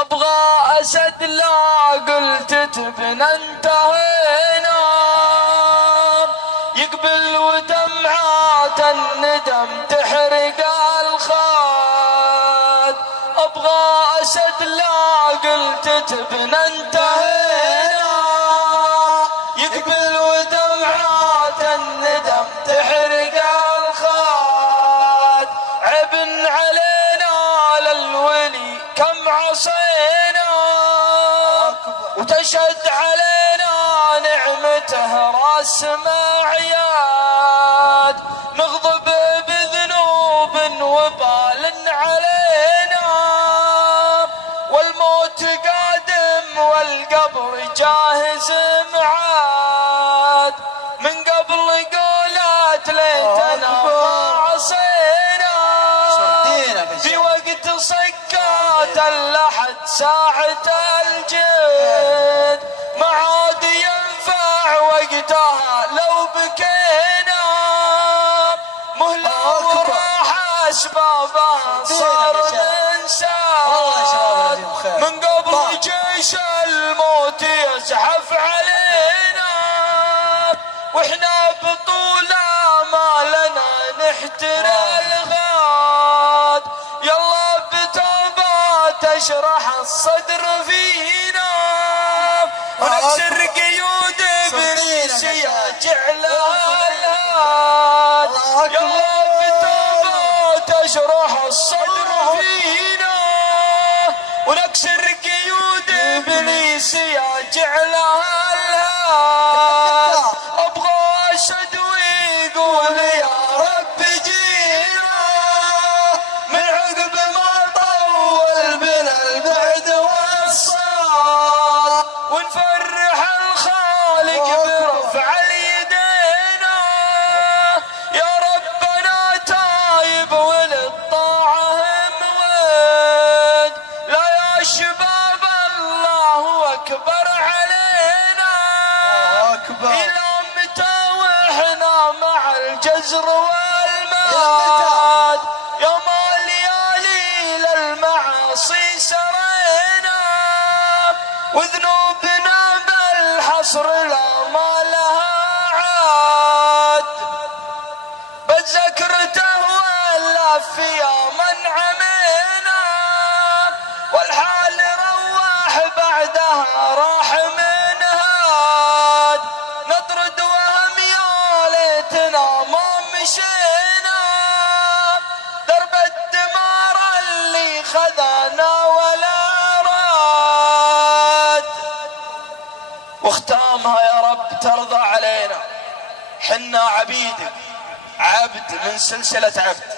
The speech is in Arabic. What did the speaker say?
ابغى اسد لا قلت تبنى انتهينا، يقبل ودمعات الندم تحرق الخد. ابغى اسد لا قلت تبنى انتهينا، يقبل ودمعات الندم تحرق الخد. عب علينا للولي كم عصينا، وتشهد علينا نعمته راس معياد. نغضب بذنوب وبال علينا، والموت قادم والقبر جاهز معاد. من قبل قولات ليتنا ما عصينا، في وقت صكات اللحد ساعة الجد. ما عاد ينفع وقتها لو بكينا، مهلة وراح اسبابها صار انسان. من قبل جيش الموت يزحف علينا، واحنا بطول ما لنا نحترى الغاد. يلا بتوبة تشرح الصدر فينا، ونكسر قيود ابليس يجعلها الهاد. يلا بتوبة تشرح الصدر فينا، ونكسر قيود ابليس يجعلها الهاد. ابغى اسد ويقول يا رب جينا، من عقب ما طول بنا البعد والصال. ونفرح الخالق برفع اليدينا، يا ربنا تايب وللطاعة مويد. لا يا شباب الله اكبر علينا، الى متى واحنا مع الجزر والماد. يوم الليالي للمعاصي سرينا، وذنوبنا بالحصر لا ما لها عاد. بذكرته والف يا من عمينا، والحال رواح بعدها راح من هاد. نطرد وهم يا ليتنا ما مشينا، درب الدمار اللي خذانا ولا راد. واختامها يا رب ترضى علينا، حنا عبيدك عبد من سلسلة عبد.